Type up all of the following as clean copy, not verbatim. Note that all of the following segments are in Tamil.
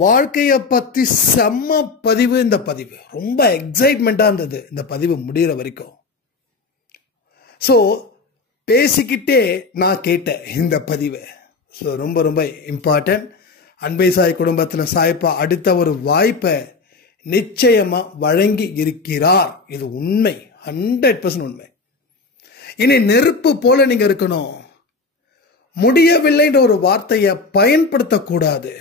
வாழ்க்கையை பற்றி செம்ம பதிவு. இந்த பதிவு ரொம்ப எக்ஸைட்மெண்ட்டாக இருந்தது. இந்த பதிவு முடிகிற வரைக்கும். ஸோ பேசிக்கிட்டே நான் கேட்டேன் இந்த பதிவை. ஸோ ரொம்ப ரொம்ப இம்பார்ட்டன்ட். அன்பை சாய் குடும்பத்தில் சாய்ப்பா அடுத்த ஒரு வாய்ப்பை நிச்சயமாக வழங்கி இருக்கிறார். இது உண்மை, 100% உண்மை. இனி நெருப்பு போல நீங்கள் இருக்கணும். முடியவில்லைன்ற ஒரு வார்த்தையை பயன்படுத்தக்கூடாது.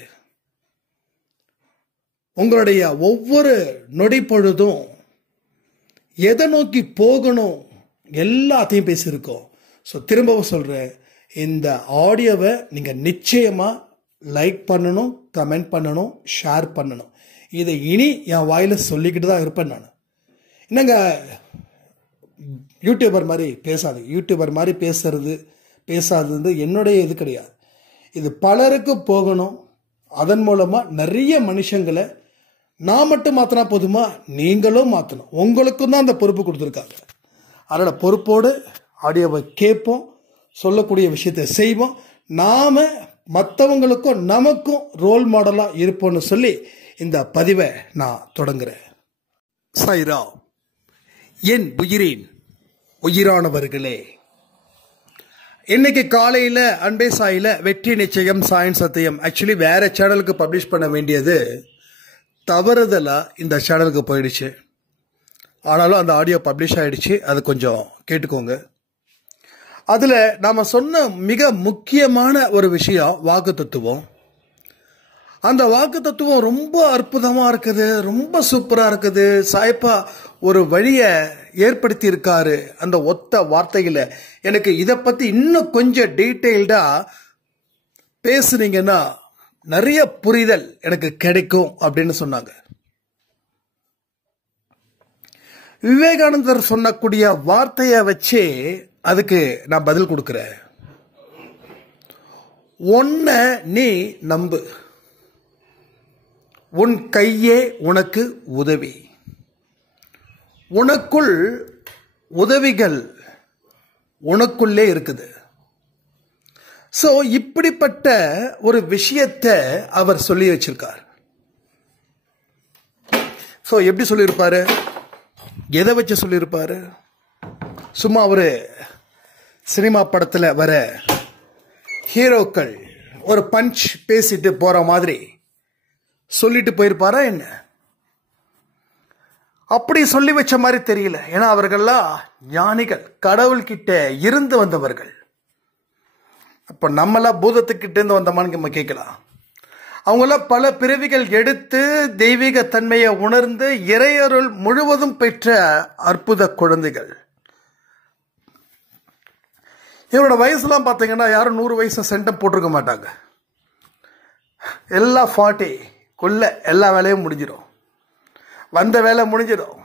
உங்களுடைய ஒவ்வொரு நொடி பொழுதும் எதை நோக்கி போகணும் எல்லாத்தையும் பேசியிருக்கோம். ஸோ திரும்பவும் சொல்கிறேன், இந்த ஆடியோவை நீங்கள் நிச்சயமாக லைக் பண்ணணும், கமெண்ட் பண்ணணும், ஷேர் பண்ணணும். இதை இனி என் வாயில் சொல்லிக்கிட்டு தான் இருப்பேன் நான். என்னங்க யூடியூபர் மாதிரி பேசாது. யூடியூபர் மாதிரி பேசாதது என்னுடைய இது கிடையாது. இது பலருக்கு போகணும். அதன் மூலமாக நிறைய மனுஷங்களை நான் மட்டும் மாற்றினா போதுமா, நீங்களும் மாற்றணும். உங்களுக்கும் தான் அந்த பொறுப்பு கொடுத்துருக்காங்க. அதோட பொறுப்போடு ஆடியோவை கேட்போம், சொல்லக்கூடிய விஷயத்தை செய்வோம். நாம் மற்றவங்களுக்கும் நமக்கும் ரோல் மாடலாக இருப்போம்னு சொல்லி இந்த பதிவை நான் தொடங்குறேன். சாய்ரா, என் உயிரின் உயிரானவர்களே, இன்னைக்கு காலையில் அன்பே சாயில் வெற்றி நிச்சயம் சாயின் சத்தியம் ஆக்சுவலி வேற சேனலுக்கு பப்ளிஷ் பண்ண வேண்டியது தவறுதலாக இந்த சேனலுக்கு போயிடுச்சு. ஆனாலும் அந்த ஆடியோ பப்ளிஷ் ஆகிடுச்சு. அது கொஞ்சம் கேட்டுக்கோங்க. அதில் நாம் சொன்ன மிக முக்கியமான ஒரு விஷயம் வாக்கு தத்துவம். அந்த வாக்கு தத்துவம் ரொம்ப அற்புதமாக இருக்குது, ரொம்ப சூப்பராக இருக்குது. சாய்ப்பா ஒரு வழியை ஏற்படுத்தி இருக்காரு அந்த ஒத்த வார்த்தையில். எனக்கு இதை பற்றி இன்னும் கொஞ்சம் டீட்டெயில்டாக பேசுனீங்கன்னா நிறைய புரிதல் எனக்கு கிடைக்கும் அப்படின்னு சொன்னாங்க. விவேகானந்தர் சொன்னக்கூடிய வார்த்தையை வச்சு அதுக்கு நான் பதில் கொடுக்கிறேன். ஒன்ன நீ நம்பு, உன் கையே உனக்கு உதவி. உனக்குள் உதவிகள் உனக்குள்ளே இருக்குது. ஸோ இப்படிப்பட்ட ஒரு விஷயத்தை அவர் சொல்லி வச்சிருக்கார். ஸோ எப்படி சொல்லியிருப்பாரு, எதை வச்சு சொல்லியிருப்பாரு? சும்மா ஒரு சினிமா படத்தில் வர ஹீரோக்கள் ஒரு பஞ்ச் பேசிட்டு போற மாதிரி சொல்லிட்டு போயிருப்பாரா என்ன? அப்படி சொல்லி வச்ச மாதிரி தெரியல. ஏன்னா அவர்கள்லாம் ஞானிகள், கடவுள்கிட்ட இருந்து வந்தவர்கள். அப்போ நம்மளாம் பூதத்துக்கிட்ட இருந்து வந்தோமான்னு நம்ம கேட்கலாம். அவங்களாம் பல பிறவிகள் எடுத்து தெய்வீக தன்மையை உணர்ந்து இறையருள் முழுவதும் பெற்ற அற்புத குழந்தைகள். இவரோட வயசுலாம் பார்த்தீங்கன்னா யாரும் 100 வயசு சென்டம் போட்டிருக்க மாட்டாங்க. எல்லாம் 40க்குள்ள எல்லா வேலையும் முடிஞ்சிடும், வந்த வேலை முடிஞ்சிடும்.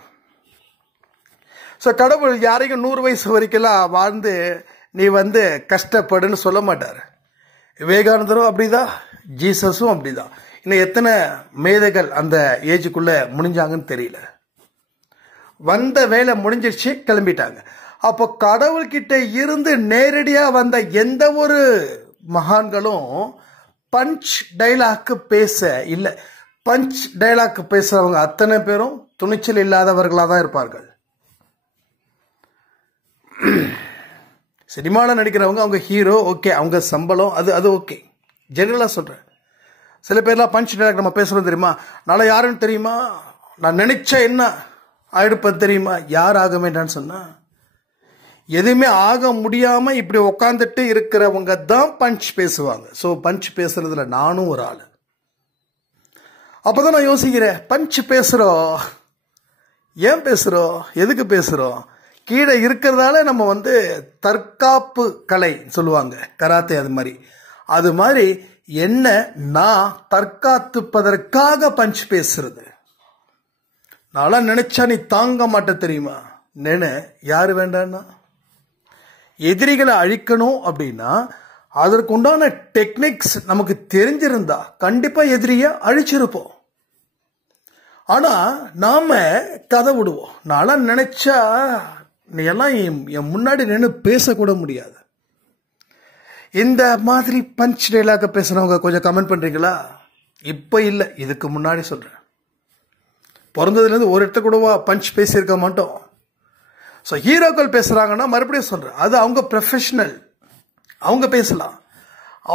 ஸோ கடவுள் யாரையும் 100 வயசு வரைக்கும்லாம் வாழ்ந்து நீ கஷ்டப்படுன்னு சொல்ல மாட்டார். விவேகானந்தரும் அப்படிதான், ஜீசஸும் அப்படிதான். இன்னும் எத்தனை மேதைகள் அந்த ஏஜுக்குள்ள முடிஞ்சாங்கன்னு தெரியல. வந்த வேலை முடிஞ்சிருச்சு, கிளம்பிட்டாங்க. அப்போ கடவுள்கிட்ட இருந்து நேரடியாக வந்த எந்த ஒரு மகான்களும் பஞ்ச் டைலாக்கு பேச இல்லை. பஞ்ச் டைலாக்கு பேசுறவங்க அத்தனை பேரும் துணிச்சல் இல்லாதவர்களாக தான் இருப்பார்கள். சினிமாவில் நடிக்கிறவங்க அவங்க ஹீரோ, ஓகே, அவங்க சம்பளம் அது ஓகே. ஜெனரலாக சொல்கிறேன். சில பேர்லாம் பஞ்ச் டைலாக் நம்ம பேசுகிறோம் தெரியுமா, நான் யாருன்னு தெரியுமா, நான் நினைச்சா என்ன ஆயிடுப்பேன் தெரியுமா, யார் ஆக வேண்டான்னு சொன்னால் எதுவுமே ஆக முடியாமல் இப்படி உக்காந்துட்டு இருக்கிறவங்க தான் பஞ்ச் பேசுவாங்க. ஸோ பஞ்ச் பேசுறதுல நானும் ஒரு ஆள். அப்போ தான் நான் யோசிக்கிறேன், பஞ்ச் பேசுகிறோம், ஏன் பேசுகிறோம், எதுக்கு பேசுகிறோம்? கீழே இருக்கிறதால நம்ம தற்காப்பு கலை சொல்லுவாங்க, கராத்தே, அது மாதிரி என்ன நான் தற்காத்துப்பதற்காக பஞ்ச் பேசுறது. நான்லாம் நினைச்சா நீ தாங்க மாட்ட தெரியுமா, யாரு வேண்டான்னா எதிரிகளை அழிக்கணும் அப்படின்னா அதற்கு உண்டான டெக்னிக்ஸ் நமக்கு தெரிஞ்சிருந்தா கண்டிப்பா எதிரியை அழிச்சிருப்போம். ஆனா நாம கதை விடுவோம். நான்லாம் நினைச்சா நீ எல்லாம் என் முன்னாடி நின்று பேசக்கூட முடியாது. இந்த மாதிரி பஞ்ச் டைலாக பேசுறவங்க கொஞ்சம் கமெண்ட் பண்றீங்களா? இப்ப இல்ல, இதுக்கு முன்னாடி சொல்றேன். பிறந்ததுலேருந்து ஒரு இடத்த கூட பஞ்ச் பேசியிருக்க மாட்டோம். ஸோ ஹீரோக்கள் பேசுறாங்கன்னா மறுபடியும் சொல்றேன், அது அவங்க ப்ரொஃபஷனல், அவங்க பேசலாம்.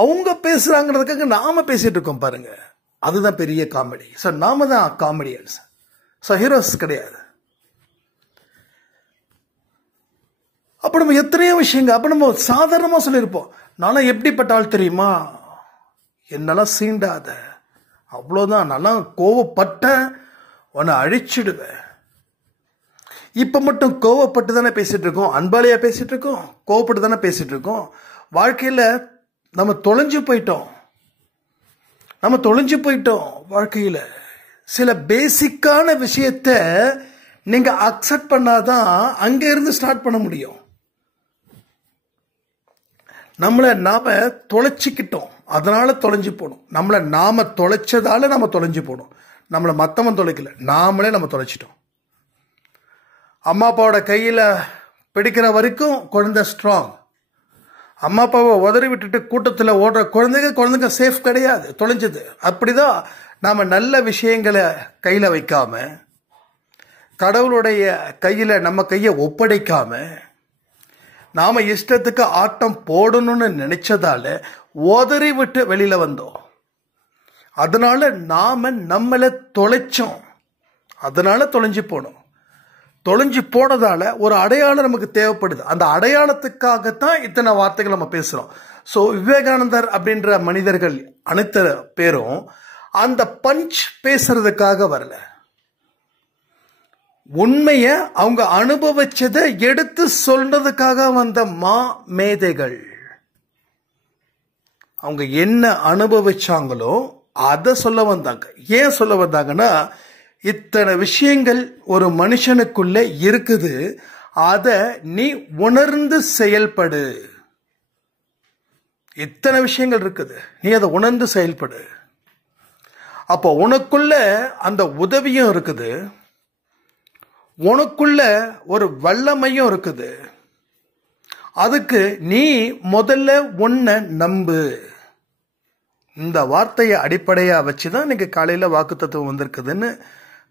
அவங்க பேசுறாங்கிறதுக்காக நாம பேசிட்டு இருக்கோம் பாருங்க, அதுதான் பெரிய காமெடி. ஸோ நாம தான் காமெடியன்ஸ், ஸோ ஹீரோஸ் கிடையாது. அப்ப நம்ம எத்தனையோ விஷயங்க அப்ப நம்ம சாதாரணமா சொல்லியிருப்போம். நானும் எப்படிப்பட்ட ஆள் தெரியுமா, என்னெல்லாம் சீண்டாத, அவ்வளோதான், நல்லா கோவப்பட்டேன், உன்னை அழிச்சிடுவேன். இப்ப மட்டும் கோவப்பட்டு தானே பேசிட்டு இருக்கோம், அன்பாலையா பேசிட்டு இருக்கோம், கோவப்பட்டு தானே பேசிட்டு இருக்கோம். வாழ்க்கையில நம்ம தொலைஞ்சு போயிட்டோம். வாழ்க்கையில சில பேசிக்கான விஷயத்த நீங்க அக்செப்ட் பண்ணாதான் அங்க இருந்து ஸ்டார்ட் பண்ண முடியும். நாம தொலைச்சிக்கிட்டோம், அதனால தொலைஞ்சு போனோம். நாம தொலைச்சதால நம்ம தொலைஞ்சு போனோம். நம்மளை மத்தவன் தொலைக்கல, நாமளே நம்ம தொலைச்சிட்டோம். அம்மா அப்பாவோட கையில பிடிக்கிற வரைக்கும் குழந்தை ஸ்ட்ராங். அம்மா அப்பாவை உதறி விட்டுட்டு கூட்டத்தில் ஓடுற குழந்தைங்க சேஃப் கிடையாது, தொலைஞ்சது. அப்படிதான் நாம நல்ல விஷயங்களை கையில வைக்காம, கடவுளுடைய கையில நம்ம கையை ஒப்படைக்காம, நாம இஷ்டத்துக்கு ஆட்டம் போடணும்னு நினைச்சதால உதறி விட்டு வெளியில வந்தோம். அதனால நாம நம்மளை தொலைச்சோம், அதனால தொலைஞ்சு போனோம். தொலைஞ்சு போனதால ஒரு அடையாளம் நமக்கு தேவைப்படுது. அந்த அடையாளத்துக்காகத்தான் இத்தனை வார்த்தைகள் நம்ம பேசுறோம். ஸோ விவேகானந்தர் அப்படின்ற மனிதர்கள் அனைத்து பேரும் அந்த பஞ்ச் பேசுறதுக்காக வரல, உண்மைய அவங்க அனுபவிச்சதை எடுத்து சொல்றதுக்காக வந்த மேதைகள். அவங்க என்ன அனுபவிச்சாங்களோ அதை சொல்ல வந்தாங்க. ஏன் சொல்ல வந்தாங்கன்னா, இத்தனை விஷயங்கள் ஒரு மனுஷனுக்குள்ள இருக்குது, அத நீ உணர்ந்து செயல்படு. இத்தனை விஷயங்கள் இருக்குது, நீ அதை உணர்ந்து செயல்படு. அப்போ உனக்குள்ள அந்த உதவியும் இருக்குது, உனக்குள்ள ஒரு வல்லமையும் இருக்குது. அதுக்கு நீ முதல்ல உன்னை நம்பு. இந்த வார்த்தையை அடிப்படையா வச்சுதான் இன்னைக்கு காலையில வாக்குத்தத்தம் வந்திருக்குதுன்னு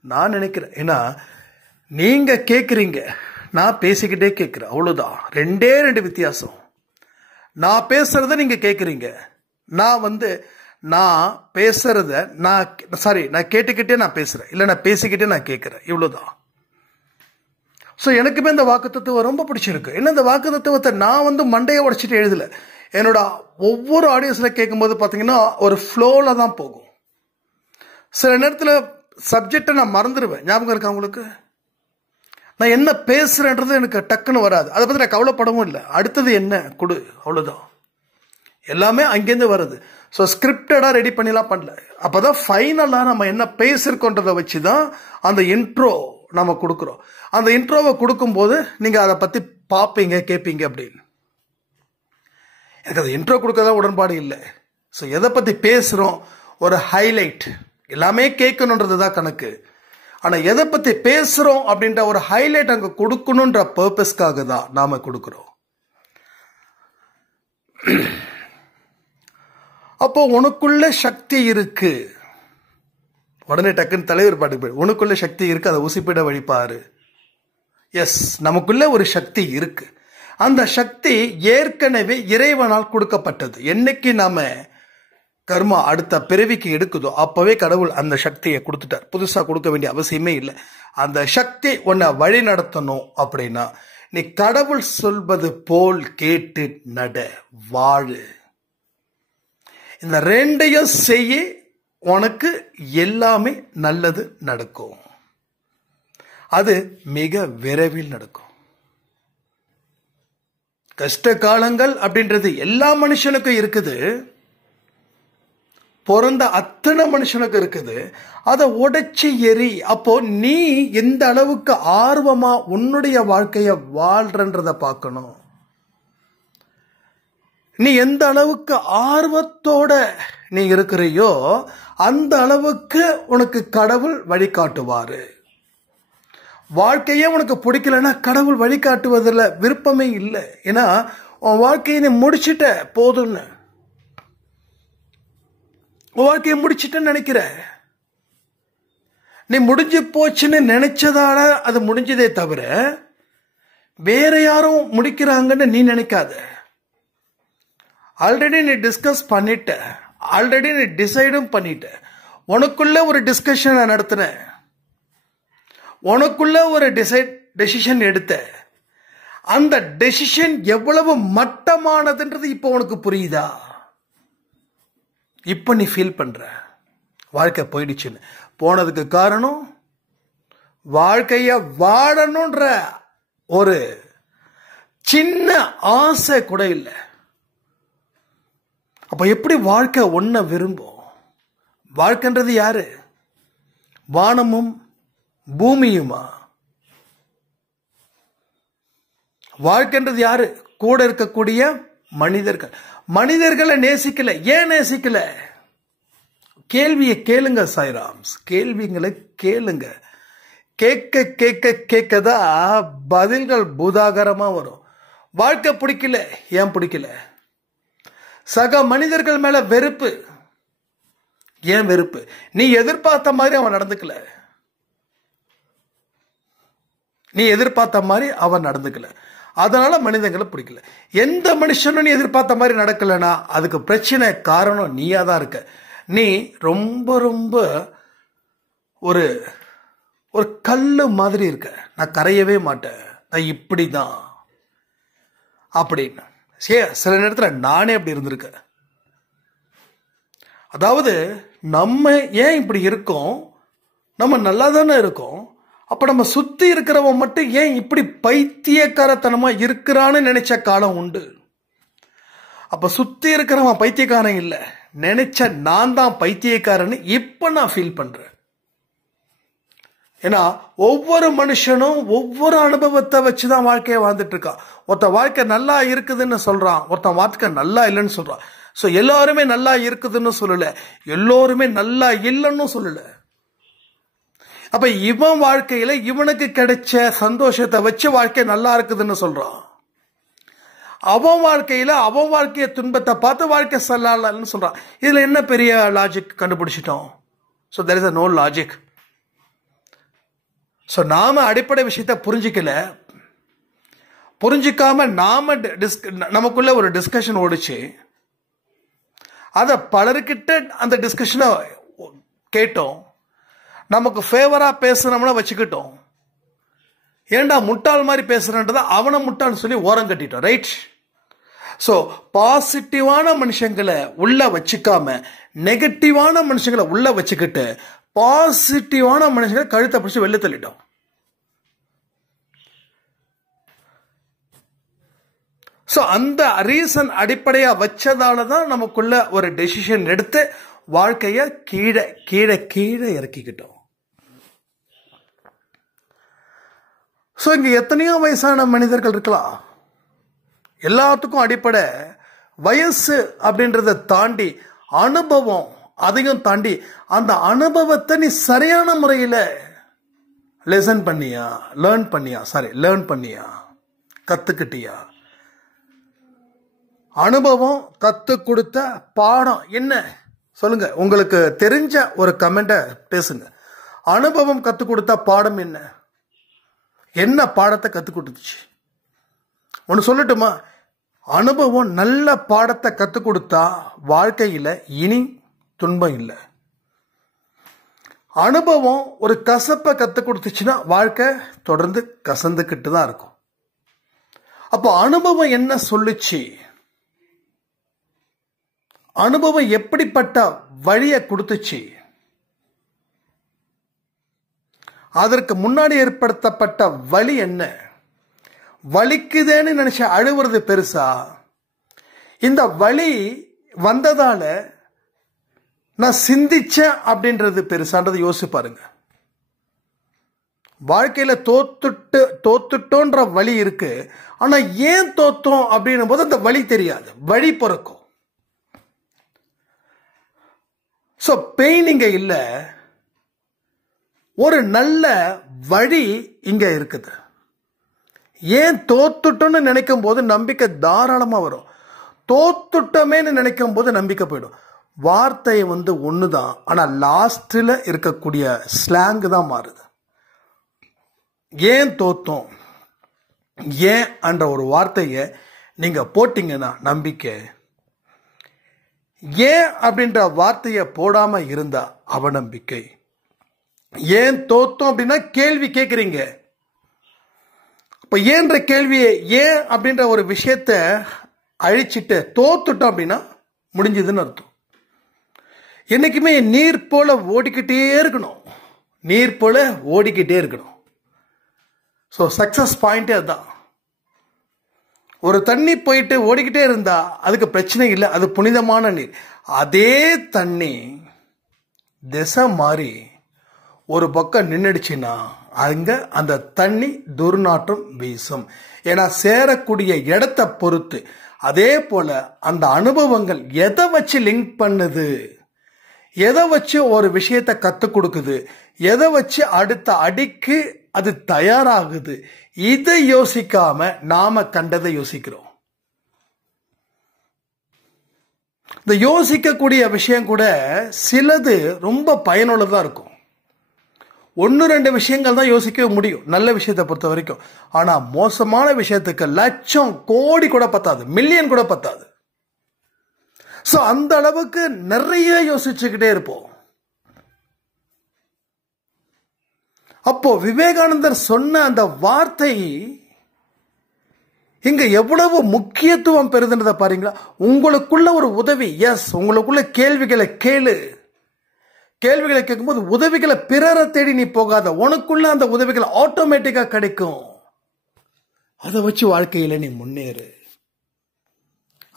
நான் நினைக்கிறேன். ஏன்னா நீங்க கேட்குறீங்க, நான் பேசிக்கிட்டே கேட்கிறேன், அவ்வளவுதான். ரெண்டு வித்தியாசம். நான் பேசுறத நீங்க கேட்குறீங்க, நான் பேசுறத நான் கேட்டுக்கிட்டே நான் பேசுறேன், இல்லை நான் பேசிக்கிட்டே நான் கேட்கிறேன், இவ்வளவுதான். ஸோ எனக்குமே இந்த வாக்குத்தத்துவம் ரொம்ப பிடிச்சிருக்கு. ஏன்னா இந்த வாக்குத்தத்துவத்தை நான் மண்டையை உடைச்சிட்டு எழுதல. என்னோட ஒவ்வொரு ஆடியோஸ்ல கேட்கும்போது பார்த்தீங்கன்னா ஒரு ஃப்ளோல தான் போகும். சில நேரத்தில் சப்ஜெக்டை நான் மறந்துடுவேன். ஞாபகம் இருக்கா உங்களுக்கு? நான் என்ன பேசுறேன்றது எனக்கு டக்குன்னு வராது. அதை பற்றி நான் கவலைப்படவும் இல்லை. அடுத்தது என்ன கொடு, அவ்வளோதான். எல்லாமே அங்கேருந்து வருது. ஸோ ஸ்கிரிப்டடாக ரெடி பண்ணிலாம் பண்ணல. அப்போதான் ஃபைனலாக நம்ம என்ன பேசிருக்கோன்றதை வச்சு தான் அந்த இன்ட்ரோ நம்ம கொடுக்குறோம். அந்த இன்ட்ரோவை கொடுக்கும்போது நீங்கள் அதை பற்றி பார்ப்பீங்க, கேட்பீங்க அப்படின்னு. எனக்கு அது இன்ட்ரோ கொடுக்கறதா உடன்பாடு இல்லை. ஸோ எதை பற்றி பேசுகிறோம், ஒரு ஹைலைட், எல்லாமே கேட்கணுன்றது தான் கணக்கு. ஆனால் எதை பற்றி பேசுகிறோம் அப்படின்ற ஒரு ஹைலைட் அங்கே கொடுக்கணுன்ற பர்பஸ்க்காக தான் நாம் கொடுக்குறோம். அப்போ உனக்குள்ள சக்தி இருக்கு. உடனே டக்குன்னு தலைவர் பாட்டுக்கு போய், உனக்குள்ள சக்தி இருக்கு, அதை ஊசிப்பிட வழிபாரு. எஸ், நமக்குள்ள ஒரு சக்தி இருக்கு. அந்த சக்தி ஏற்கனவே இறைவனால் கொடுக்கப்பட்டது. என்னைக்கு நாம கர்மா அடுத்த பிறவிக்கு எடுக்குதோ அப்பவே கடவுள் அந்த சக்தியை கொடுத்துட்டார். புதுசா கொடுக்க வேண்டிய அவசியமே இல்லை. அந்த சக்தி உன்னை வழி நடத்தணும் அப்படின்னா நீ கடவுள் சொல்வது போல் கேட்டு நட, வாழு. இந்த ரெண்டையும் செய்ய உனக்கு எல்லாமே நல்லது நடக்கும். அது மிக விரைவில் நடக்கும். கஷ்ட காலங்கள் அப்படின்றது எல்லா மனுஷனுக்கும் இருக்குது, பிறந்த அத்தனை மனுஷனுக்கு இருக்குது. அதை உடைச்சி எரி. அப்போ நீ எந்த அளவுக்கு ஆர்வமா உன்னுடைய வாழ்க்கைய வாழ்றன்றத பார்க்கணும். நீ எந்த அளவுக்கு ஆர்வத்தோட நீ இருக்கிறையோ அந்த அளவுக்கு உனக்கு கடவுள் வழிகாட்டுவாரு. வாழ்க்கையே உனக்கு பிடிக்கலன்னா கடவுள் வழிகாட்டுவதில் விருப்பமே இல்லை. ஏன்னா உன் வாழ்க்கையை நீ முடிச்சுட்ட போதும்னு. உன் வாழ்க்கையை முடிச்சிட்டேன்னு நினைக்கிற. நீ முடிஞ்சு போச்சுன்னு நினைச்சதால அது முடிஞ்சதே தவிர வேற யாரும் முடிக்கிறாங்கன்னு நீ நினைக்காத. ஆல்ரெடி நீ டிஸ்கஸ் பண்ணிட்ட, ஆல்ரெடி நீ டிசைடும் பண்ணிட்ட. உனக்குள்ள ஒரு டிஸ்கஷனை நடத்தின, உனக்குள்ள ஒரு டெசிஷன் எடுத்த. அந்த டெசிஷன் எவ்வளவு மட்டமானதுன்றது இப்ப உனக்கு புரியுதா? இப்ப நீ ஃபீல் பண்ற வாழ்க்கை போயிடுச்சுன்னு. போனதுக்கு காரணம் வாழ்க்கைய வாழணும்ன்ற ஒரு சின்ன ஆசை கூட இல்லை. அப்ப எப்படி வாழ்க்கை ஒன்ன விரும்பும்? வாழ்க்கைன்றது யாரு? வானமும் பூமியுமா? வாழ்க்கைன்றது யாரு? கூட இருக்கக்கூடிய மனிதர்கள். மனிதர்களை நேசிக்கல. ஏன் நேசிக்கல? கேள்வியை கேளுங்க சாய்ராம்ஸ், கேள்விங்களை கேளுங்க. கேட்க கேட்க கேட்கதான் பதில்கள் பூதாகரமா வரும். வாழ்க்கை பிடிக்கல. ஏன் பிடிக்கல? சக மனிதர்கள் மேல வெறுப்பு. ஏன் வெறுப்பு? நீ எதிர்பார்த்த மாதிரி அவன் நடந்துக்கல. நீ எதிர்பார்த்த மாதிரி அவன் நடந்துக்கல, அதனால மனிதங்களை பிடிக்கல. எந்த மனுஷனும் நீ எதிர்பார்த்த மாதிரி நடக்கலனா அதுக்கு பிரச்சனை காரணம் நீயா தான் இருக்க. நீ ரொம்ப ரொம்ப ஒரு ஒரு கல்லு மாதிரி இருக்க. நான் கரையவே மாட்டேன், நான் இப்படிதான் அப்படின்னு. சில நேரத்தில் நானே அப்படி இருந்திருக்கேன். அதாவது நம்ம ஏன் இப்படி இருக்கோம்? நம்ம நல்லா தானே இருக்கோம். அப்ப நம்ம சுத்தி இருக்கிறவன் மட்டும் ஏன் இப்படி பைத்தியக்காரத்தனமா இருக்கிறான்னு நினைச்ச காலம் உண்டு. அப்ப சுத்தி இருக்கிறவன் பைத்தியக்காரன் இல்ல, நினைச்ச நான் தான் பைத்தியக்காரன்னு இப்ப நான் ஃபீல் பண்றேன். ஏன்னா ஒவ்வொரு மனுஷனும் ஒவ்வொரு அனுபவத்தை வச்சுதான் வாழ்க்கையை வாழ்ந்துட்டு இருக்கான். ஒருத்த வாழ்க்கை நல்லா இருக்குதுன்னு சொல்றான், ஒருத்த வாழ்க்கை நல்லா இல்லைன்னு சொல்றான். சோ எல்லாருமே நல்லா இருக்குதுன்னு சொல்லல, எல்லோருமே நல்லா இல்லைன்னு சொல்லல. அப்ப இவன் வாழ்க்கையில இவனுக்கு கிடைச்ச சந்தோஷத்தை வச்சு வாழ்க்கை நல்லா இருக்குதுன்னு சொல்றான். அவன் வாழ்க்கையில அவன் வாழ்க்கைய துன்பத்தை பார்த்து வாழ்க்கை சல்லான்னு சொல்றான். இதுல என்ன பெரிய லாஜிக் கண்டுபிடிச்சிட்டோம்? So there is no logic. So நாம அடிப்படை விஷயத்தை புரிஞ்சிக்கல. புரிஞ்சிக்காம நாம நமக்குள்ள ஒரு டிஸ்கஷன் ஓடிச்சு. அத பலர்கிட்ட அந்த டிஸ்கஷனை கேட்டோம். நமக்கு ஃபேவரா பேசுறோம்னா வச்சுக்கிட்டோம். ஏண்டா முட்டாள் மாதிரி பேசுறன்றத அவனை முட்டாள் சொல்லி ஓரம் கட்டிட்டோம். ரைட்? சோ பாசிட்டிவான மனுஷங்களை உள்ள வச்சுக்காம நெகட்டிவான மனுஷங்களை உள்ள வச்சுக்கிட்டு பாசிட்டிவான மனுஷங்களை கழுத்தை பிடிச்சு வெளில தள்ளிட்டோம். சோ அந்த ரீசன் அடிப்படையா வச்சதாலதான் நமக்குள்ள ஒரு டெசிஷன் எடுத்து வாழ்க்கைய கீழே கீழே கீழே இறக்கிக்கிட்டோம். சோ இங்க எத்தனையோ வயசான மனிதர்கள் இருக்கலாம். எல்லாத்துக்கும் அடிப்படை வயசு அப்படின்றத தாண்டி அனுபவம், அதையும் தாண்டி அந்த அனுபவத்தை நீ சரியான முறையில லேர்ன் பண்ணியா, கத்துக்கிட்டியா? அனுபவம் கத்து கொடுத்த பாடம் என்ன சொல்லுங்க. உங்களுக்கு தெரிஞ்ச ஒரு கமெண்ட பேசுங்க. அனுபவம் கத்து கொடுத்த பாடம் என்ன? என்ன பாடத்தை கத்து கொடுத்துச்சு? ஒன்னு சொல்லட்டுமா? அனுபவம் நல்ல பாடத்தை கத்து கொடுத்தா வாழ்க்கையில இனி துன்பம் இல்லை. அனுபவம் ஒரு கசப்பை கத்து கொடுத்துச்சுன்னா வாழ்க்கை தொடர்ந்து கசந்துக்கிட்டு தான் இருக்கும். அப்போ அனுபவம் என்ன சொல்லுச்சு? அனுபவம் எப்படிப்பட்ட வழியை கொடுத்துச்சு? அதற்கு முன்னாடி ஏற்படுத்தப்பட்ட வழி என்ன? வலிக்குதேன்னு நினைச்ச அழுவுறது பெருசா? இந்த வழி வந்ததால நான் சிந்திச்சேன் அப்படின்றது பெருசான்றது யோசிச்சு பாருங்க. வாழ்க்கையில தோத்துட்டோன்ற வழி இருக்கு. ஆனா ஏன் தோத்தோம் அப்படின்னும் போது அந்த வழி தெரியாது, வழி பிறக்கும். சோ பெயின் இங்க இல்ல, ஒரு நல்ல வழி இங்க இருக்குது. ஏன் தோத்துட்டோன்னு நினைக்கும் போது நம்பிக்கை தாராளமா வரும். தோத்துட்டோமேன்னு நினைக்கும் போது நம்பிக்கை போயிடும். வார்த்தை வந்து ஒன்று தான், ஆனால் லாஸ்ட்டில் இருக்கக்கூடிய ஸ்லாங்கு தான் மாறுது. ஏன் தோத்தோம், ஏன் என்ற ஒரு வார்த்தையை நீங்கள் போட்டிங்கன்னா நம்பிக்கை, ஏன் அப்படின்ற வார்த்தையை போடாமல் இருந்தா அவநம்பிக்கை. ஏன் தோத்தோம் அப்படின்னா கேள்வி கேட்குறீங்க. இப்போ ஏன்ற கேள்வியை, ஏன் அப்படின்ற ஒரு விஷயத்தை அழிச்சிட்டு தோத்துட்டோம் அப்படின்னா முடிஞ்சதுன்னு அர்த்தம். என்னைக்குமே நீர் போல ஓடிக்கிட்டே இருக்கணும், நீர் போல ஓடிக்கிட்டே இருக்கணும். ஸோ சக்சஸ் பாயிண்டே அதுதான். ஒரு தண்ணி போயிட்டு ஓடிக்கிட்டே இருந்தா அதுக்கு பிரச்சனை இல்லை, அது புனிதமான நீர். அதே தண்ணி திசை மாறி ஒரு பக்கம் நின்றுடுச்சுன்னா அங்க அந்த தண்ணி துர்நாற்றம் வீசும். ஏன்னா சேரக்கூடிய இடத்தை பொறுத்து. அதே போல அந்த அனுபவங்கள் எதை வச்சு லிங்க் பண்ணுது, எதை வச்சு ஒரு விஷயத்தை கற்றுக் கொடுக்குது, எதை வச்சு அடுத்த அடிக்கு அது தயாராகுது, இதை யோசிக்காம நாம கண்டதை யோசிக்கிறோம். இந்த யோசிக்கக்கூடிய விஷயம் கூட சிலது ரொம்ப பயனுள்ளதா இருக்கும். 1-2 விஷயங்கள் தான் யோசிக்கவே முடியும் நல்ல விஷயத்தை பொறுத்த வரைக்கும். ஆனா மோசமான விஷயத்துக்கு லட்சம் கோடி கூட பத்தாது, மில்லியன் கூட பத்தாது. சோ அந்த அளவுக்கு நிறைய யோசிச்சுக்கிட்டே இருப்போம். அப்போ விவேகானந்தர் சொன்ன அந்த வார்த்தை இங்க எவ்வளவு முக்கியத்துவம் பெறுதுன்றதை பாருங்களா. உங்களுக்குள்ள ஒரு உதவி, எஸ், உங்களுக்குள்ள கேள்விகளை கேளு. கேள்விகளை கேட்கும்போது உதவிகளை பிறரை தேடி நீ போகாத, உனக்குள்ள அந்த உதவிகள் ஆட்டோமேட்டிக்கா கிடைக்கும். அதை வச்சு வாழ்க்கையில நீ முன்னேறு,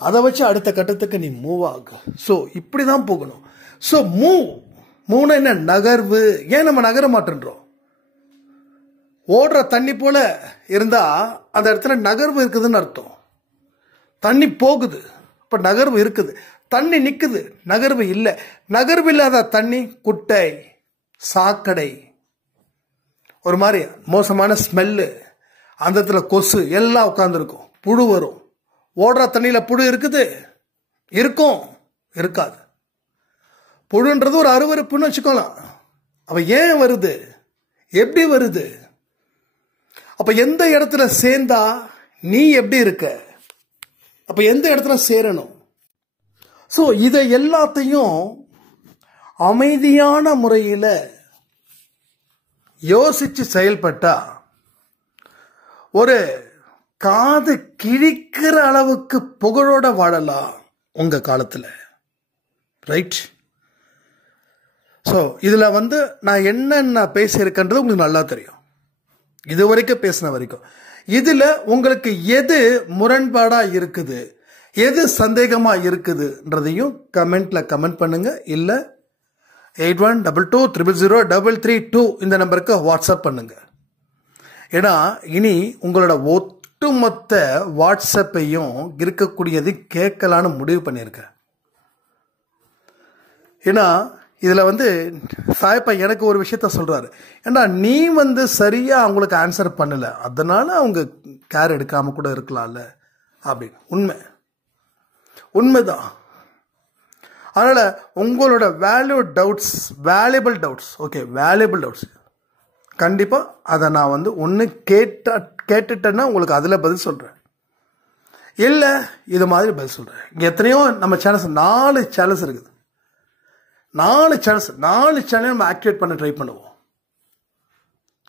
அதை வச்சு அடுத்த கட்டத்துக்கு நீ மூவ் ஆகு. ஸோ இப்படிதான் போகணும். ஸோ மூணு என்ன, நகர்வு. ஏன் நம்ம நகர மாட்டேன்றோம்? ஓடுற தண்ணி போல இருந்தா அந்த இடத்துல நகர்வு இருக்குதுன்னு அர்த்தம். தண்ணி போகுது, இப்ப நகர்வு இருக்குது. தண்ணி நிக்குது, நகர்வு இல்லை. நகர்வு இல்லாத தண்ணி குட்டை, சாக்கடை, ஒரு மாதிரி மோசமான ஸ்மெல்லு, அந்த இடத்துல கொசு எல்லாம் உட்கார்ந்துருக்கும், புழு வரும். ஓடுற தண்ணியில புழு இருக்குது, இருக்கும், இருக்காது. புழுன்றது ஒரு அருவருப்புன்னு வச்சுக்கலாம். அப்ப ஏன் வருது, எப்படி வருது? அப்ப எந்த இடத்துல சேர்ந்தா நீ எப்படி இருக்க, அப்ப எந்த இடத்துல சேரணும்? ஸோ இதை எல்லாத்தையும் அமைதியான முறையில் யோசிச்சு செயல்பட்டா ஒரு காது கிழிக்கிற அளவுக்கு புகழோட வாழலாம் உங்க காலத்தில். ரைட்? ஸோ இதுல நான் என்னென்ன பேசியிருக்கேன்றது உங்களுக்கு நல்லா தெரியும், இது வரைக்கும் பேசின வரைக்கும். இதுல உங்களுக்கு எது முரண்பாடா இருக்குது, எது சந்தேகமா இருக்குதுன்றதையும் கமெண்ட்ல கமெண்ட் பண்ணுங்க. இல்ல 8122000332 இந்த நம்பருக்கு வாட்ஸ்அப் பண்ணுங்க. ஏன்னா இனி உங்களோட ஒட்டுமொத்த வாட்ஸ்அப்பையும் இருக்கக்கூடியது கேட்கலான்னு முடிவு பண்ணியிருக்கேன். ஏன்னா இதுல சாயப்பா எனக்கு ஒரு விஷயத்த சொல்றாரு, ஏன்னா நீ சரியா அவங்களுக்கு ஆன்சர் பண்ணல, அதனால அவங்க கேர் எடுக்காம கூட இருக்கலாம்ல அப்படின்னு. உண்மைதான். அதனால உங்களோட வேல்யூபிள் டவுட்ஸ் கண்டிப்பா அதை நான் ஒன்று கேட்டுட்டேன்னா உங்களுக்கு அதுல பதில் சொல்றேன், இல்ல இது மாதிரி பதில் சொல்றேன். இங்க எத்தனையோ நம்ம சேனல்ஸ் 4 சேனல்ஸ் இருக்குது. 4 சேனல் நம்ம ஆக்டிவேட் பண்ண ட்ரை பண்ணுவோம்.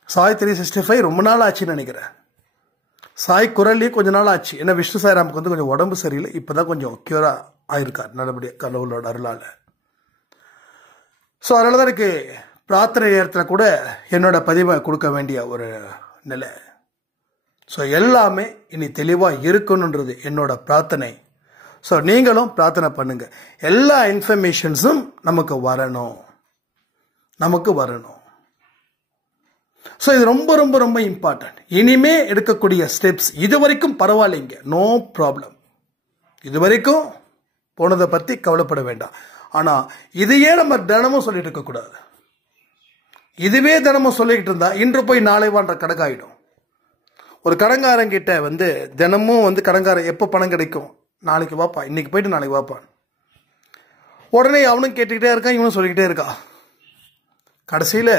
சாய் 365 ரொம்ப நாள் ஆச்சுன்னு நினைக்கிறேன். சாய் குரல்லி கொஞ்ச நாள் ஆச்சு. ஏன்னா விஷ்ணு சாய்ராமுக்கு கொஞ்சம் உடம்பு சரியில்லை, இப்பதான் கொஞ்சம் கியூரா ஆயிருக்கார் நல்லபடியா கடவுளோட அருளால. ஸோ அதனாலதான் எனக்கு பிரார்த்தனை நேரத்தில் கூட என்னோட பதிவை கொடுக்க வேண்டிய ஒரு நிலை. ஸோ எல்லாமே இனி தெளிவா இருக்கணுன்றது என்னோட பிரார்த்தனை. ஸோ நீங்களும் பிரார்த்தனை பண்ணுங்க, எல்லா இன்ஃபர்மேஷன்ஸும் நமக்கு வரணும். ஸோ இது ரொம்ப ரொம்ப ரொம்ப இம்பார்ட்டன்ட். இனிமே எடுக்கக்கூடிய ஸ்டெப்ஸ் இது வரைக்கும் பரவாயில்லைங்க, நோ ப்ராப்ளம். இது வரைக்கும் போனதை பத்தி கவலைப்பட வேண்டாம். ஆனா இதையே நம்ம தினமும் சொல்லிட்டு இருக்க கூடாது. இதுவே தினமும் சொல்லிக்கிட்டு இருந்தா இன்று போய் நாளை வான்ற கணக்காயிடும். ஒரு கடங்காரங்கிட்ட தினமும் கடங்காரன் எப்போ பணம் கிடைக்கும், நாளைக்கு வாப்பா, இன்னைக்கு போயிட்டு நாளைக்கு வாப்பா. உடனே அவனும் கேட்டுக்கிட்டே இருக்கான், இவனும் சொல்லிக்கிட்டே இருக்கான். கடைசியில்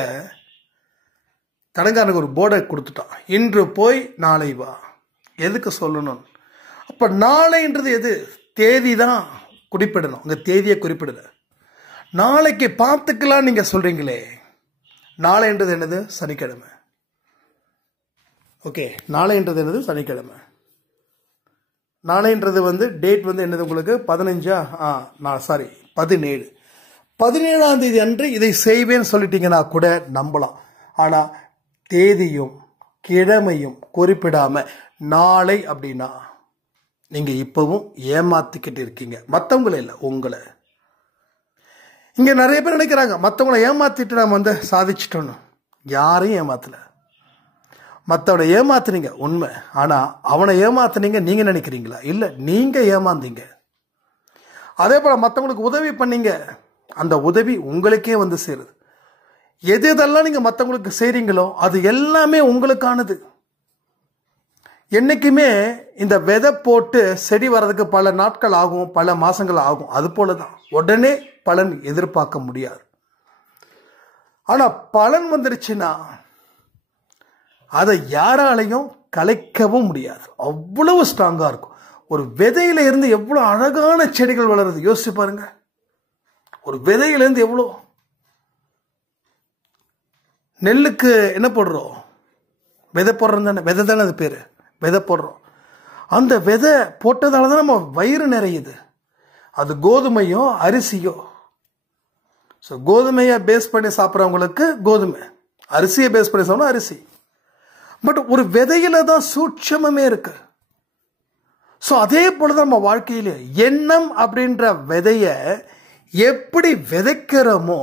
கடன்காரனுக்கு ஒரு போர்டை கொடுத்துட்டான், இன்று போய் நாளை வா. எதுக்கு சொல்லணும்? அப்போ நாளைன்றது எது? தேதி தான் குறிப்பிடணும். உங்கள் தேதியை குறிப்பிடல. நாளைக்கு பார்த்துக்கலாம் நீங்கள் சொல்கிறீங்களே, நாளைன்றது என்னது? சனிக்கிழமை. ஓகே, நாளைன்றது என்னது? சனிக்கிழமை. நாளைன்றது டேட் என்னது உங்களுக்கு? 17. 17ஆம் தேதி அன்று இதை செய்வேன்னு சொல்லிட்டீங்கன்னா கூட நம்பலாம். ஆனால் தேதியும் கிழமையும் குறிப்பிடாம நாளை அப்படின்னா நீங்க இப்பவும் ஏமாத்திக்கிட்டு இருக்கீங்க. மற்றவங்கள இல்லை, உங்களை. இங்க நிறைய பேர் நினைக்கிறாங்க மற்றவங்களை ஏமாத்திட்டு நாம சாதிச்சிட்டோன்னு. யாரையும் ஏமாத்தல. மற்றவனை ஏமாத்துனீங்க உண்மை. ஆனா அவனை ஏமாத்துனீங்க நீங்க நினைக்கிறீங்களா? இல்லை, நீங்க ஏமாந்தீங்க. அதே போல மற்றவங்களுக்கு உதவி பண்ணீங்க, அந்த உதவி உங்களுக்கே சேருது. எது எதெல்லாம் நீங்க மற்றவங்களுக்கு செய்றீங்களோ அது எல்லாமே உங்களுக்கானது. என்னைக்குமே இந்த விதை போட்டு செடி வர்றதுக்கு பல நாட்கள் ஆகும், பல மாசங்கள் ஆகும். அது போலதான் உடனே பலன் எதிர்பார்க்க முடியாது. ஆனா பலன் வந்துருச்சுன்னா அதை யாராலையும் கலைக்கவும் முடியாது. அவ்வளவு ஸ்ட்ராங்கா இருக்கும். ஒரு விதையில இருந்து எவ்வளவு அழகான செடிகள் வளருது யோசிச்சு பாருங்க. ஒரு விதையிலிருந்து எவ்வளோ. நெல்லுக்கு என்ன போடுறோம்? விதை போடுறோம் தானே, விதை தானே அது பேரு, விதை போடுறோம். அந்த விதை போட்டதால தான் நம்ம வயிறு நிறையுது. அது கோதுமையோ அரிசியோ. ஸோ கோதுமையை பேஸ் பண்ணி சாப்பிட்றவங்களுக்கு கோதுமை, அரிசியை பேஸ் பண்ணி சாப்பிட்றோம் அரிசி. பட் ஒரு விதையில தான் சூட்சமே இருக்கு. ஸோ அதே போலதான் நம்ம வாழ்க்கையில எண்ணம் அப்படின்ற விதைய எப்படி விதைக்கிறோமோ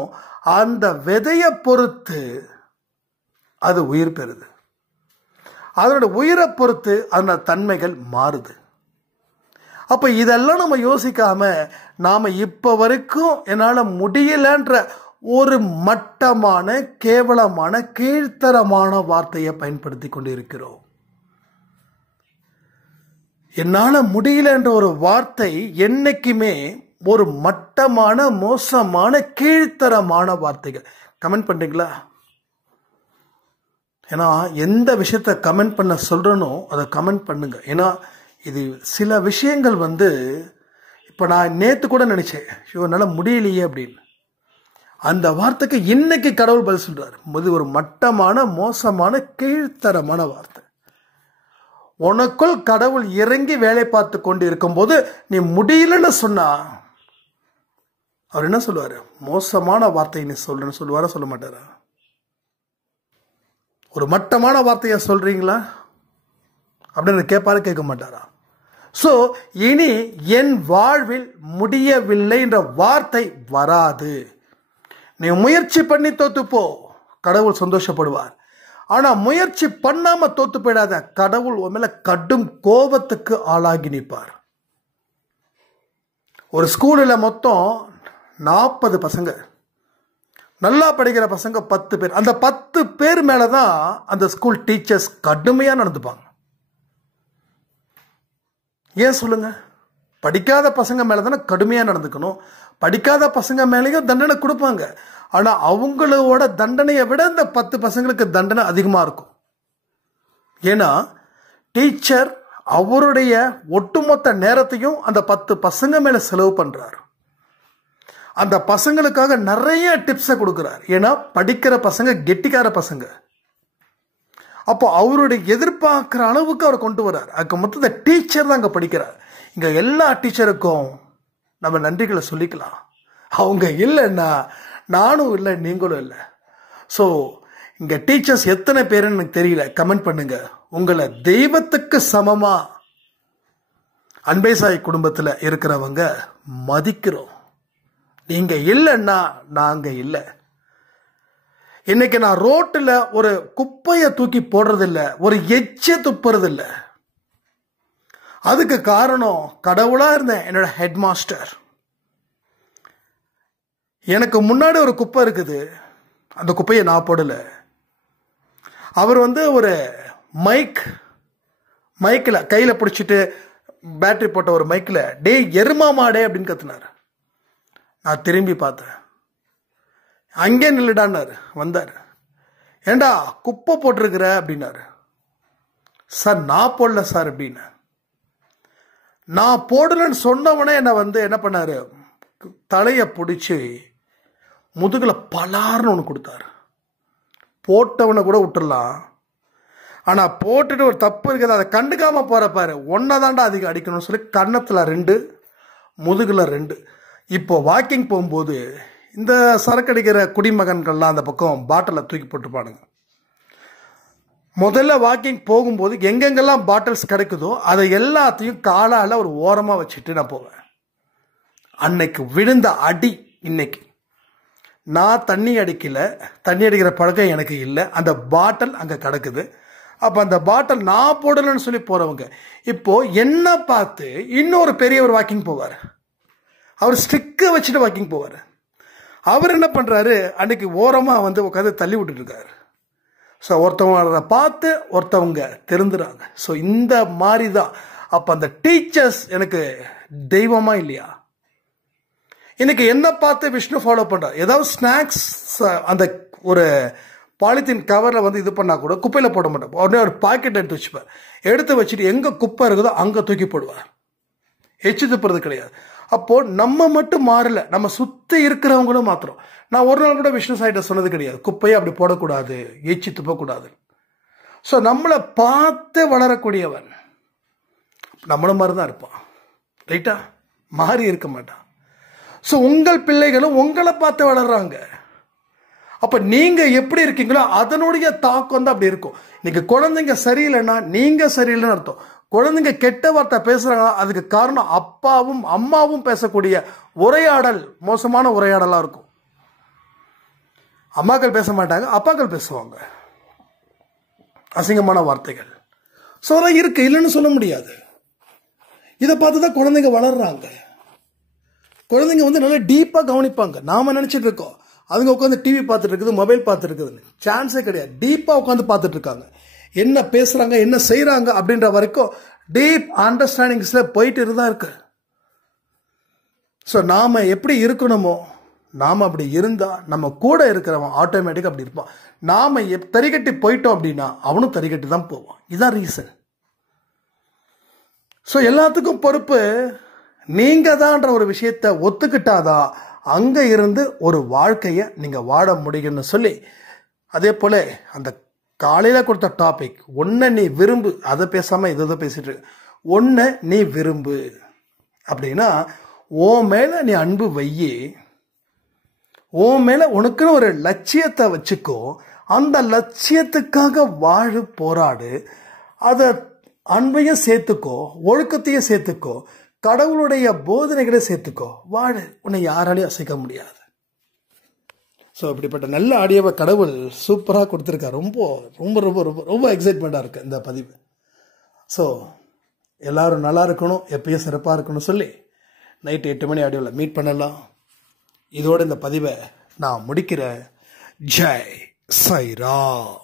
அந்த விதையை பொறுத்து அது உயிர் பெறுது. அதனோட உயிரை பொறுத்து அதனோட தன்மைகள் மாறுது. அப்ப இதெல்லாம் நம்ம யோசிக்காம நாம இப்ப வரைக்கும் என்னால முடியலன்ற ஒரு மட்டமான கேவலமான கீழ்த்தரமான வார்த்தையை பயன்படுத்தி கொண்டிருக்கிறோம். என்னால முடியலன்ற ஒரு வார்த்தை என்னைக்குமே ஒரு மட்டமான மோசமான கீழ்த்தரமான வார்த்தைகள். கமெண்ட் பண்றீங்களா? ஏன்னா எந்த விஷயத்த கமெண்ட் பண்ண சொல்றனோ அதை கமெண்ட் பண்ணுங்க. ஏன்னா இது சில விஷயங்கள் இப்ப நான் நேத்து கூட நினைச்சேன் என்னால முடியலையே அப்படின்னு. அந்த வார்த்தைக்கு இன்னைக்கு கடவுள் பதில் சொல்றாரு. இது ஒரு மட்டமான மோசமான கீழ்த்தரமான வார்த்தை. உனக்குள் கடவுள் இறங்கி வேலை பார்த்து கொண்டு இருக்கும் போது நீ முடியலன்னு சொன்னா அவர் என்ன சொல்லுவாரு? மோசமான வார்த்தையை நீ சொல்றன்னு சொல்லுவாரா, சொல்ல மாட்டாரா? ஒரு மட்டமான வார்த்தையை சொல்றீங்களா அப்படின்னு கேட்பாரு, கேட்க மாட்டாரா? சோ இனி என் வாழ்வில் முடியவில்லை என்ற வார்த்தை வராது. நீ முயற்சி பண்ணி தோத்துப்போ, கடவுள் சந்தோஷப்படுவார். ஆனா முயற்சி பண்ணாம தோத்து போயிடாத, கடவுள் உன் மேல கடும் கோபத்துக்கு ஆளாகி நிற்பார். ஒரு ஸ்கூல்ல மொத்தம் 40 பசங்க, நல்லா படிக்கிற பசங்க 10 பேர். அந்த 10 பேர் மேலதான் அந்த ஸ்கூல் டீச்சர்ஸ் கடுமையா நடந்துப்பாங்க. ஏன் சொல்லுங்க? படிக்காத பசங்க மேலதானே கடுமையா நடந்துக்கணும். படிக்காத பசங்க மேலேயும் தண்டனை கொடுப்பாங்க. ஆனா அவங்களோட தண்டனையை விட இந்த 10 பசங்களுக்கு தண்டனை அதிகமா இருக்கும். ஏன்னா டீச்சர் அவருடைய ஒட்டுமொத்த நேரத்தையும் அந்த 10 பசங்க மேல செலவு பண்றாரு. அந்த பசங்களுக்காக நிறைய டிப்ஸை கொடுக்கிறார். ஏன்னா படிக்கிற பசங்க கெட்டிக்கார பசங்க. அப்போ அவருடைய எதிர்பார்க்கிற அளவுக்கு அவர் கொண்டு வர்றார். அதுக்கு மொத்தத்தை டீச்சர் தான் அங்க படிக்கிறார். இங்க எல்லா டீச்சருக்கும் நம்ம நன்றிகளை சொல்லிக்கலாம். அவங்க இல்லைன்னா நானும் இல்லை, நீங்களும் இல்லை. ஸோ இங்க டீச்சர்ஸ் எத்தனை பேருன்னு எனக்கு தெரியல, கமெண்ட் பண்ணுங்க. உங்களை தெய்வத்துக்கு சமமா அன்பே சாய் குடும்பத்தில் இருக்கிறவங்க மதிக்கிறோம். நீங்க இல்லைன்னா நாங்க இல்லை. இன்னைக்கு நான் ரோட்டுல ஒரு குப்பையை தூக்கி போடுறதில்ல, ஒரு எச்சை துப்புறதில்லை. அதுக்கு காரணம் கடவுளா இருந்த என்னோட ஹெட் மாஸ்டர். எனக்கு முன்னாடி ஒரு குப்பை இருக்குது, அந்த குப்பையை நான் போடல. அவர் ஒரு மைக்கில் கையில் பிடிச்சிட்டு பேட்டரி போட்ட ஒரு மைக்கில் டே எருமா மாடே அப்படின்னு கத்துனார். நான் திரும்பி பார்த்தேன். அங்கே நில்லுடான்னாரு. வந்தார். ஏண்டா குப்பை போட்டிருக்கிற அப்படின்னாரு. சார் நான் போடல சார் அப்படின்னு. நான் போடலன்னு சொன்னவனே என்னை என்ன பண்ணாரு, தலையை பிடிச்சி முதுகில் பலார்னு ஒன்று கொடுத்தாரு. போட்டவனை கூட விட்டுடலாம், ஆனால் போட்டுட்டு ஒரு தப்பு இருக்குது அதை கண்டுக்காமல் போகிறப்பாரு, ஒன்றை தாண்டா அதிகம் அடிக்கணும்னு சொல்லி கன்னத்தில் 2, முதுகில் 2. இப்போ வாக்கிங் போகும்போது இந்த சரக்கு அடிக்கிற குடிமகன்கள்லாம் அந்த பக்கம் பாட்டிலை தூக்கி போட்டுப்பானுங்க. முதல்ல வாக்கிங் போகும்போது எங்கெங்கெல்லாம் பாட்டில்ஸ் கிடைக்குதோ அதை எல்லாத்தையும் காலால் ஒரு ஓரமாக வச்சுட்டு நான் போவேன். அன்னைக்கு விழுந்த அடி இன்னைக்கு. நான் தண்ணி அடிக்கிற பழக்கம் எனக்கு இல்லை. அந்த பாட்டில் அங்கே கிடக்குது. அப்போ அந்த பாட்டில் நான் போடலன்னு சொல்லி போகிறவங்க இப்போ என்ன பார்த்து இன்னொரு பெரியவர் வாக்கிங் போவார். அவர் ஸ்டிக்கை வச்சுட்டு வாக்கிங் போவார். அவர் என்ன பண்ணுறாரு, அன்னைக்கு ஓரமாக உட்காந்து தள்ளி விட்டுருக்காரு. ஸோ ஒருத்தவங்களை பார்த்து ஒருத்தவங்க தெரிந்துறாங்க. ஸோ இந்த மாதிரி தான். அப்போ அந்த டீச்சர்ஸ் எனக்கு தெய்வமா இல்லையா? இன்னைக்கு என்ன பார்த்து விஷ்ணு ஃபாலோ பண்ணுறார். ஏதாவது ஸ்நாக்ஸ் அந்த ஒரு பாலித்தீன் கவரில் இது பண்ணால் கூட குப்பையில் போட மாட்டேன். உடனே ஒரு பாக்கெட் எடுத்து வச்சுப்பார். எடுத்து வச்சுட்டு எங்கே குப்பை இருக்குதோ அங்கே தூக்கி போடுவார். எச்சு துப்புறது கிடையாது. அப்போது நம்ம மட்டும் மாறல, நம்ம சுற்றி இருக்கிறவங்களும் மாத்திரம். நான் ஒரு நாள் கூட விஷ்ணு சாயிட்ட சொன்னது கிடையாது குப்பையை அப்படி போடக்கூடாது, எச்சி துப்பக்கூடாது. ஸோ நம்மளை பார்த்து வளரக்கூடியவன் நம்மள மாதிரி தான் இருப்பான். ரைட்டா? மாறி இருக்க மாட்டான். ஸோ உங்கள் பிள்ளைகளும் உங்களை பார்த்து வளர்றாங்க. அப்போ நீங்கள் எப்படி இருக்கீங்களோ அதனுடைய தாக்கம் தான் அப்படி இருக்கும். இன்னைக்கு குழந்தைங்க சரியில்லைன்னா நீங்கள் சரியில்லைன்னு அர்த்தம். குழந்தைங்க கெட்ட வார்த்தை பேசுகிறாங்க, அதுக்கு காரணம் அப்பாவும் அம்மாவும் பேசக்கூடிய உரையாடல் மோசமான உரையாடலாக இருக்கும். அம்மாக்கள் பேச மாட்டாங்க, அப்பாக்கள் பேசுவாங்க அசிங்கமான வார்த்தைகள். ஸோ அதான் இருக்கு, இல்லைன்னு சொல்ல முடியாது. இதை பார்த்து தான் குழந்தைங்க வளர்றாங்க. குழந்தைங்க நல்லா டீப்பாக கவனிப்பாங்க. நாம நினைச்சிட்டு இருக்கோம் அதுங்க உட்காந்து டிவி பார்த்துட்டு இருக்குது, மொபைல் பார்த்துட்டு இருக்குதுன்னு. சான்ஸே கிடையாது. டீப்பாக உட்காந்து பார்த்துட்டு இருக்காங்க. என்ன பேசுறாங்க, என்ன செய்யறாங்க அப்படின்ற வரைக்கும் டீப் அண்டர்ஸ்டாண்டிங்ஸ்ல போயிட்டு தான் இருக்கு. ஸோ நாம எப்படி இருக்கணுமோ நாம அப்படி இருந்தா நம்ம கூட இருக்கிறவன் ஆட்டோமேட்டிக் அப்படி இருப்பான். நாம தறிகட்டி போயிட்டோம் அப்படின்னா அவனும் தறிகட்டி தான் போவான். இதுதான் ரீசன். ஸோ எல்லாத்துக்கும் பொறுப்பு நீங்க தான்ற ஒரு விஷயத்தை ஒத்துக்கிட்டாதான் அங்க இருந்து ஒரு வாழ்க்கையை நீங்க வாழ முடியும்னு சொல்லி, அதே போல அந்த காலையில கொடுத்த டாபிக் ஒன்ன நீ விரும்பு, அதை பேசாம இதை பேசிட்டு ஒன்ன நீ விரும்பு அப்படின்னா உன் மேல நீ அன்பு வையி, உன் மேல உனக்குன்னு ஒரு லட்சியத்தை வச்சுக்கோ, அந்த லட்சியத்துக்காக வாழு, போராடு, அதை அன்பையும் சேர்த்துக்கோ, ஒழுக்கத்தையும் சேர்த்துக்கோ, கடவுளுடைய போதனைகளை சேர்த்துக்கோ, வாழு. உன்னை யாராலையும் அசைக்க முடியாது. ஸோ அப்படிப்பட்ட நல்ல ஆடியோவை கடவுள் சூப்பராக கொடுத்துருக்கா. ரொம்ப ரொம்ப ரொம்ப ரொம்ப ரொம்ப எக்ஸைட்மெண்ட்டாக இருக்கு இந்த பதிவு. ஸோ எல்லாரும் நல்லா இருக்கணும், எப்பயும் சிறப்பாக இருக்கணும்னு சொல்லி நைட்டு 8 மணி ஆடியோவில் மீட் பண்ணலாம். இதோட இந்த பதிவை நான் முடிக்கிறேன். ஜெய் சாய்ராம்.